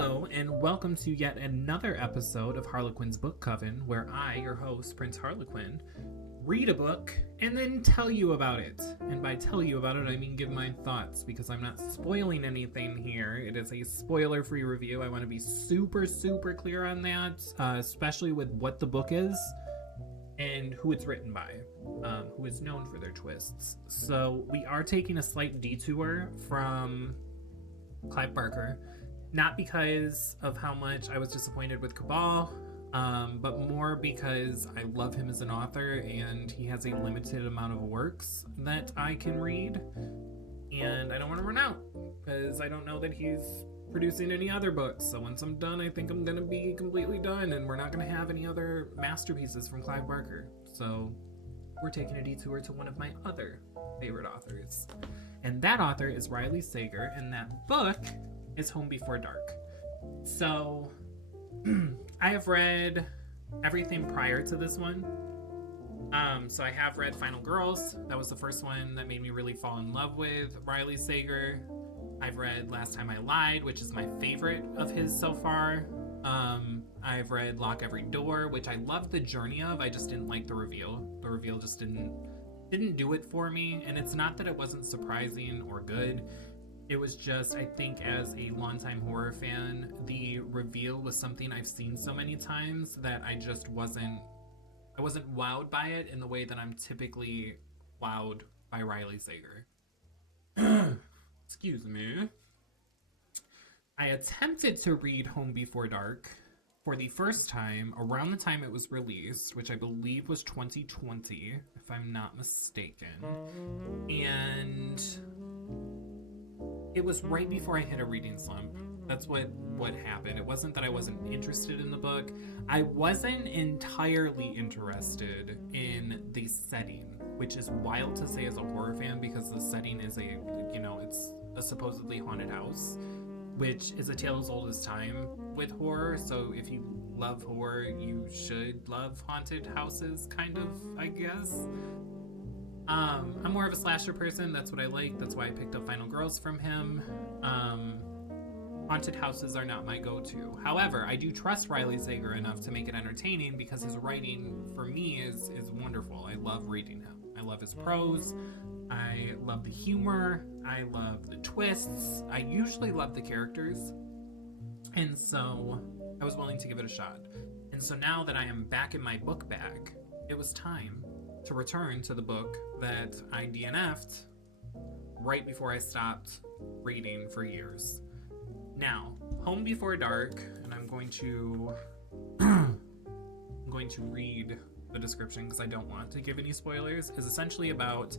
Hello, and welcome to yet another episode of Harlequin's Book Coven, where I, your host, Prince Harlequin, read a book and then tell you about it. And by tell you about it, I mean give my thoughts, because I'm not spoiling anything here. It is a spoiler-free review. I want to be super clear on that, especially with what the book is and who it's written by, who is known for their twists. So we are taking a slight detour from Clive Barker. Not because of how much I was disappointed with Cabal, but more because I love him as an author and he has a limited amount of works that I can read. And I don't want to run out because I don't know that he's producing any other books. So once I'm done, I think I'm going to be completely done and we're not going to have any other masterpieces from Clive Barker. So we're taking a detour to one of my other favorite authors. And that author is Riley Sager, and that book is Home Before Dark. So I have read everything prior to this one. So I have read Final Girls. That was the first one that made me really fall in love with Riley Sager. I've read Last Time I Lied, which is my favorite of his so far. I've read Lock Every Door, which I loved the journey of. I just didn't like the reveal. The reveal just didn't do it for me. And it's not that it wasn't surprising or good. It was just, I think, as a longtime horror fan, the reveal was something I've seen so many times that I wasn't wowed by it in the way that I'm typically wowed by Riley Sager. Excuse me. I attempted to read Home Before Dark for the first time around the time it was released, which I believe was 2020, if I'm not mistaken. And it was right before I hit a reading slump. That's what happened. It wasn't that I wasn't interested in the book. I wasn't entirely interested in the setting, which is wild to say as a horror fan because the setting is it's a supposedly haunted house, which is a tale as old as time with horror. So if you love horror, you should love haunted houses, kind of, I guess. I'm more of a slasher person. That's what I like. That's why I picked up Final Girls from him. Haunted houses are not my go-to. However, I do trust Riley Sager enough to make it entertaining because his writing, for me, is wonderful. I love reading him. I love his prose. I love the humor. I love the twists. I usually love the characters. And so I was willing to give it a shot. And so now that I am back in my book bag, it was time to return to the book that I DNF'd right before I stopped reading for years. Now, Home Before Dark, and I'm going to read the description because I don't want to give any spoilers, is essentially about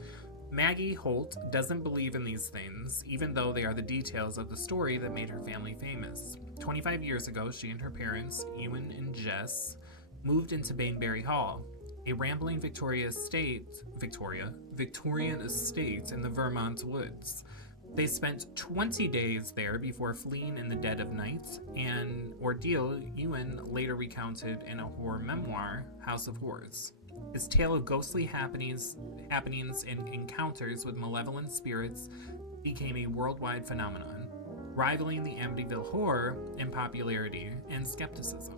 Maggie Holt doesn't believe in these things, even though they are the details of the story that made her family famous. 25 years ago, she and her parents, Ewan and Jess, moved into Bainbury Hall, a rambling Victorian estate in the Vermont woods. They spent 20 days there before fleeing in the dead of night, an ordeal Ewan later recounted in a horror memoir, House of Horrors. His tale of ghostly happenings and encounters with malevolent spirits became a worldwide phenomenon, rivaling the Amityville Horror in popularity and skepticism.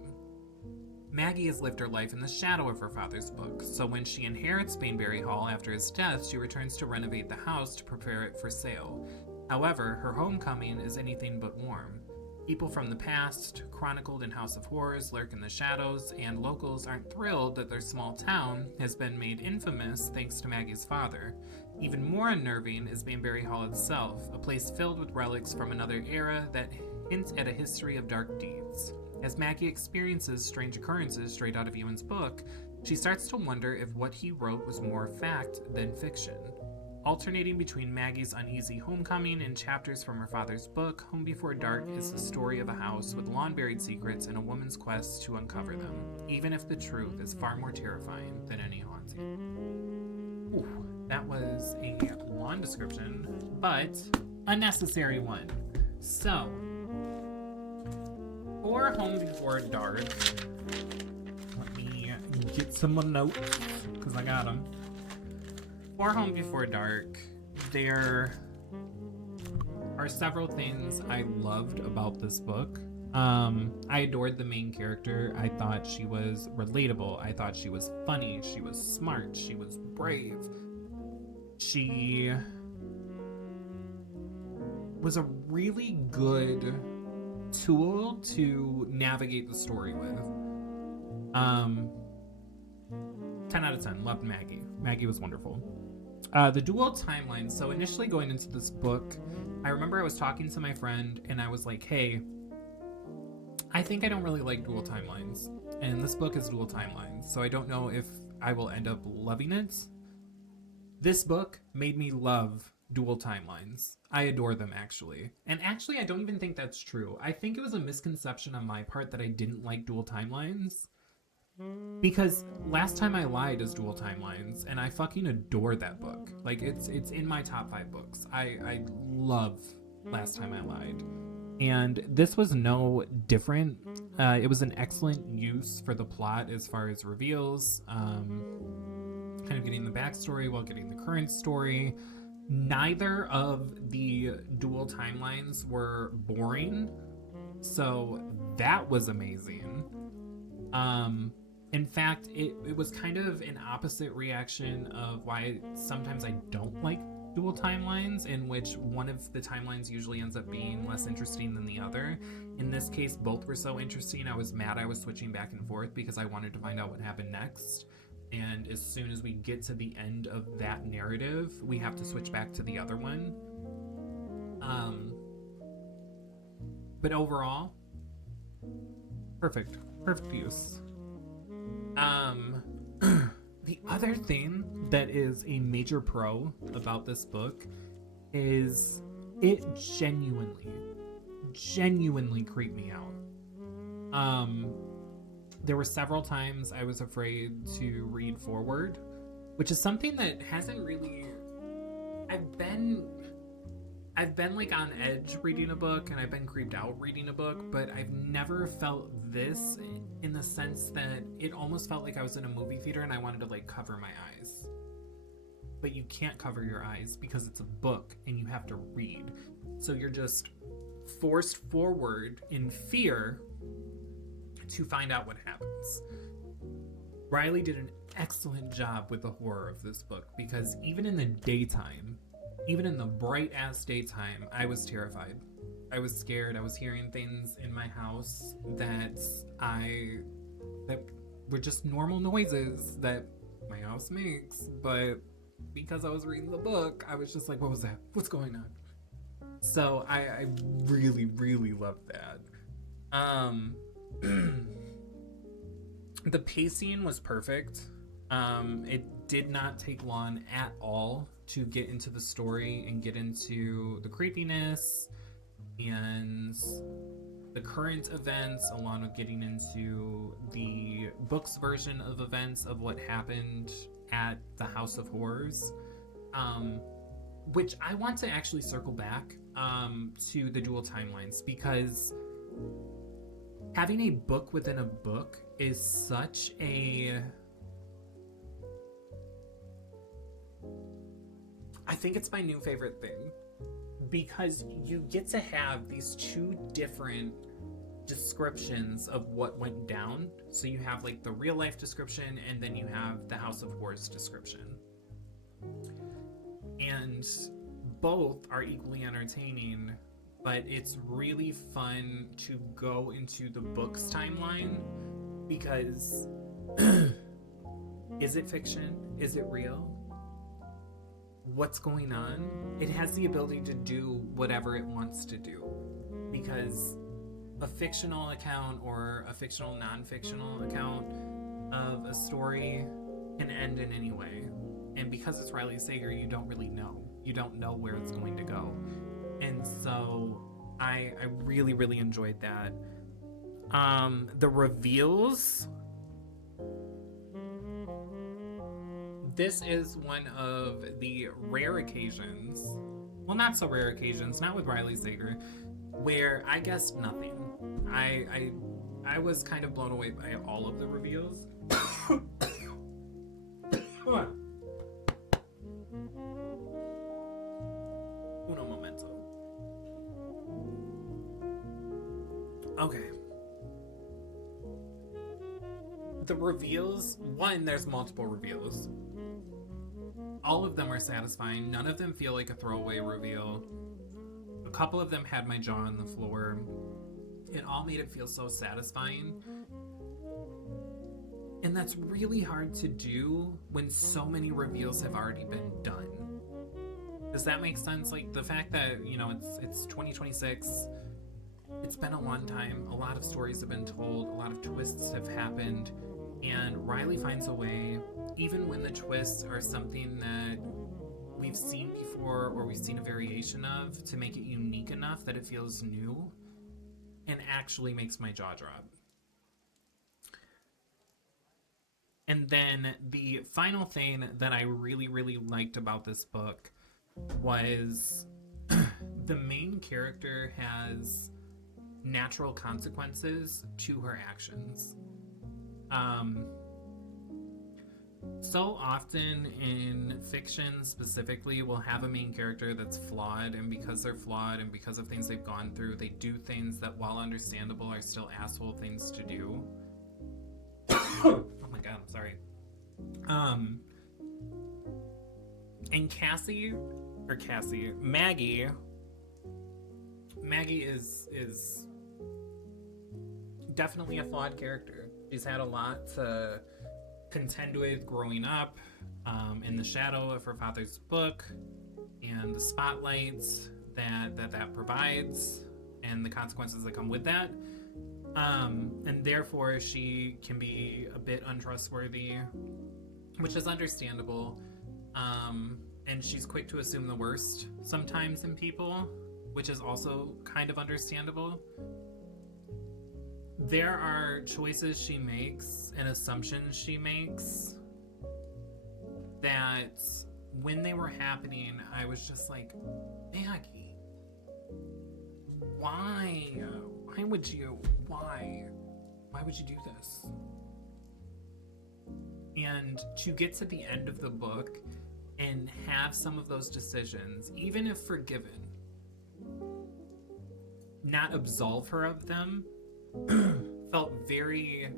Maggie has lived her life in the shadow of her father's book, so when she inherits Bainbury Hall after his death, she returns to renovate the house to prepare it for sale. However, her homecoming is anything but warm. People from the past, chronicled in House of Horrors, lurk in the shadows, and locals aren't thrilled that their small town has been made infamous thanks to Maggie's father. Even more unnerving is Bainbury Hall itself, a place filled with relics from another era that hint at a history of dark deeds. As Maggie experiences strange occurrences straight out of Ewan's book, she starts to wonder if what he wrote was more fact than fiction. Alternating between Maggie's uneasy homecoming and chapters from her father's book, Home Before Dark is the story of a house with long-buried secrets and a woman's quest to uncover them, even if the truth is far more terrifying than any haunting. Ooh, that was a long description, but a necessary one. So, for Home Before Dark, let me get some notes, because I got them. For Home Before Dark, there are several things I loved about this book. I adored the main character. I thought she was relatable. I thought she was funny. She was smart. She was brave. She was a really good tool to navigate the story with. 10 out of 10. Loved Maggie. Maggie was wonderful. The dual timelines. So initially going into this book, I remember I was talking to my friend and I was like, hey, I think I don't really like dual timelines. And this book is dual timelines. So I don't know if I will end up loving it. This book made me love dual timelines. I adore them, actually. And actually, I don't even think that's true. I think it was a misconception on my part that I didn't like dual timelines. Because Last Time I Lied is dual timelines, and I fucking adore that book. Like, it's in my top 5 books. I love Last Time I Lied. And this was no different. It was an excellent use for the plot as far as reveals, kind of getting the backstory while getting the current story. Neither of the dual timelines were boring, so that was amazing. In fact, it was kind of an opposite reaction of why sometimes I don't like dual timelines, in which one of the timelines usually ends up being less interesting than the other. In this case, both were so interesting, I was mad I was switching back and forth because I wanted to find out what happened next. And as soon as we get to the end of that narrative, we have to switch back to the other one. But overall, perfect use. The other thing that is a major pro about this book is it genuinely creeped me out. There were several times I was afraid to read forward, which is something that hasn't really... I've been like on edge reading a book, and I've been creeped out reading a book, but I've never felt this in the sense that it almost felt like I was in a movie theater and I wanted to like cover my eyes. But you can't cover your eyes because it's a book and you have to read. So you're just forced forward in fear to find out what happens. Riley did an excellent job with the horror of this book, because even in the daytime, even in the bright ass daytime, I was terrified. I was scared. I was hearing things in my house that were just normal noises that my house makes, but because I was reading the book, I was just like, what was that? What's going on? So I really, really loved that. The pacing was perfect. It did not take long at all to get into the story and get into the creepiness and the current events, along with getting into the book's version of events of what happened at the House of Horrors, which I want to actually circle back to the dual timelines, because having a book within a book is such a... I think it's my new favorite thing, because you get to have these two different descriptions of what went down. So you have like the real life description, and then you have the House of Horrors description. And both are equally entertaining, but it's really fun to go into the book's timeline, because is it fiction? Is it real? What's going on? It has the ability to do whatever it wants to do, because a fictional account or a fictional non-fictional account of a story can end in any way. And because it's Riley Sager, you don't really know. You don't know where it's going to go. And so I really, really enjoyed that. The reveals... This is one of the rare occasions, well, not so rare occasions, not with Riley Sager, where I guessed nothing. I was kind of blown away by all of the reveals. Uno momento. Okay. The reveals, one, there's multiple reveals. All of them are satisfying. None of them feel like a throwaway reveal. A couple of them had my jaw on the floor. It all made it feel so satisfying. And that's really hard to do when so many reveals have already been done. Does that make sense? Like, the fact that, you know, it's 2026, it's been a long time, a lot of stories have been told, a lot of twists have happened, and Riley finds a way, even when the twists are something that we've seen before or we've seen a variation of, to make it unique enough that it feels new and actually makes my jaw drop. And then the final thing that I really, really liked about this book was the main character has natural consequences to her actions. So often in fiction specifically, we'll have a main character that's flawed, and because they're flawed and because of things they've gone through, they do things that, while understandable, are still asshole things to do. Oh my god, I'm sorry. And Maggie is definitely a flawed character. She's had a lot to contend with growing up, in the shadow of her father's book, and the spotlights that provides, and the consequences that come with that. And therefore she can be a bit untrustworthy, which is understandable. And she's quick to assume the worst sometimes in people, which is also kind of understandable. There are choices she makes and assumptions she makes that, when they were happening, I was just like, Maggie, why would you do this? And to get to the end of the book and have some of those decisions, even if forgiven, not absolve her of them, felt very,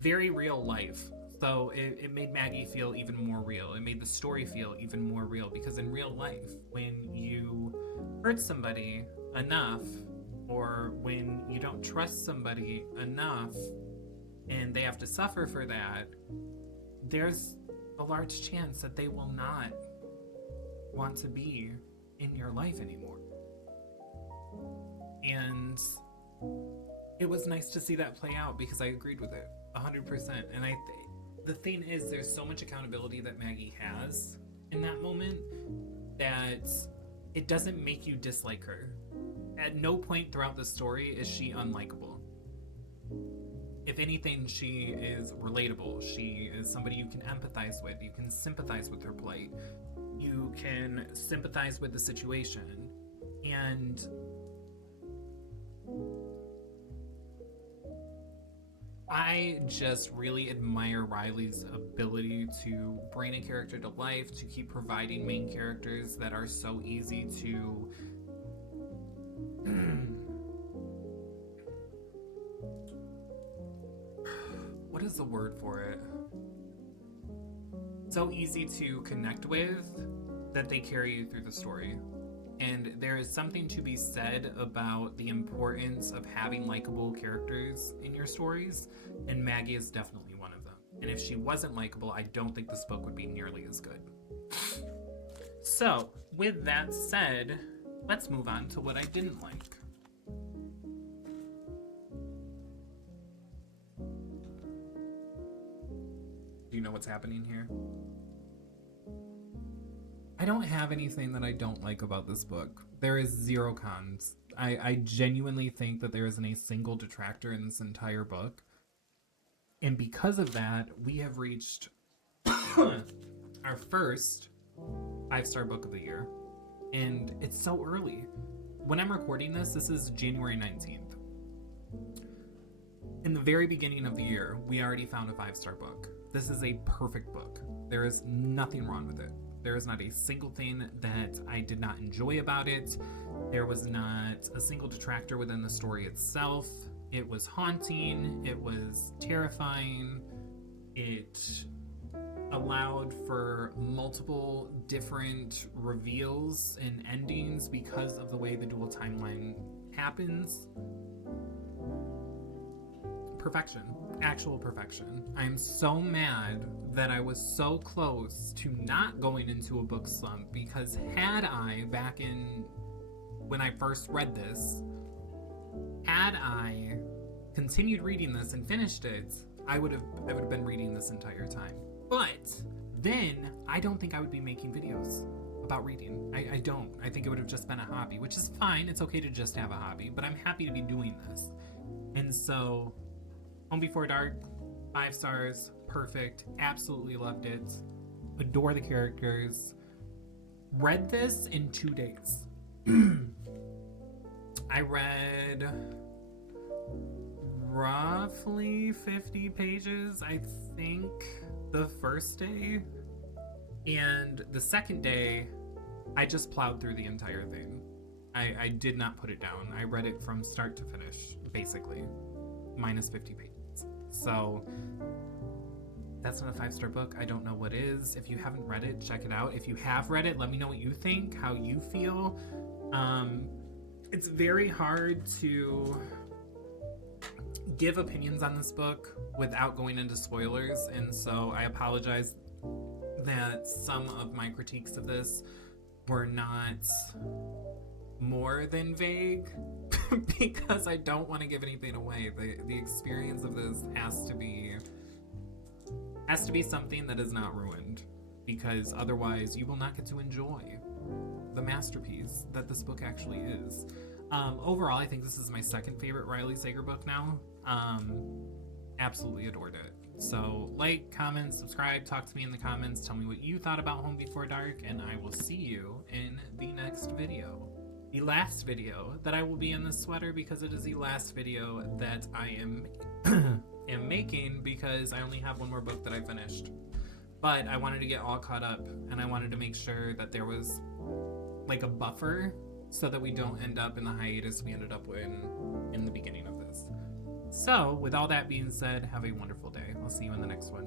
very real life. So it made Maggie feel even more real. It made the story feel even more real, because in real life, when you hurt somebody enough, or when you don't trust somebody enough and they have to suffer for that, there's a large chance that they will not want to be in your life anymore. And it was nice to see that play out, because I agreed with it 100%. And the thing is, there's so much accountability that Maggie has in that moment that it doesn't make you dislike her. At no point throughout the story is she unlikable. If anything, she is relatable. She is somebody you can empathize with. You can sympathize with her plight. You can sympathize with the situation. And I just really admire Riley's ability to bring a character to life, to keep providing main characters that are so easy to what is the word for it? So easy to connect with that they carry you through the story. And there is something to be said about the importance of having likable characters in your stories, and Maggie is definitely one of them. And if she wasn't likable, I don't think this book would be nearly as good. So, with that said, let's move on to what I didn't like. Do you know what's happening here? I don't have anything that I don't like about this book. There is zero cons. I genuinely think that there isn't a single detractor in this entire book. And because of that, we have reached our first 5-star book of the year. And it's so early. When I'm recording this is January 19th. In the very beginning of the year, we already found a 5-star book. This is a perfect book. There is nothing wrong with it. There is not a single thing that I did not enjoy about it. There was not a single detractor within the story itself. It was haunting. It was terrifying. It allowed for multiple different reveals and endings because of the way the dual timeline happens. Perfection. Actual perfection. I'm so mad that I was so close to not going into a book slump, because had I, back in when I first read this, had I continued reading this and finished it, I would have been reading this entire time. But then I don't think I would be making videos about reading. I don't. I think it would have just been a hobby, which is fine. It's okay to just have a hobby, but I'm happy to be doing this. And so, Home Before Dark, 5 stars, perfect, absolutely loved it, adore the characters. Read this in 2 days. I read roughly 50 pages, I think, the first day, and the second day, I just plowed through the entire thing. I did not put it down. I read it from start to finish, basically, minus 50 pages. So that's not a 5-star book. I don't know what is. If you haven't read it, check it out. If you have read it, let me know what you think, how you feel. It's very hard to give opinions on this book without going into spoilers, and so I apologize that some of my critiques of this were not more than vague, because I don't want to give anything away. The experience of this has to be something that is not ruined, because otherwise you will not get to enjoy the masterpiece that this book actually is. Overall, I think this is my second favorite Riley Sager book now. Absolutely adored it. So like, comment, subscribe, talk to me in the comments, tell me what you thought about Home Before Dark, and I will see you in the next video. The last video that I will be in this sweater, because it is the last video that I am making, because I only have one more book that I finished. But I wanted to get all caught up, and I wanted to make sure that there was like a buffer so that we don't end up in the hiatus we ended up in the beginning of this. So with all that being said, have a wonderful day. I'll see you in the next one.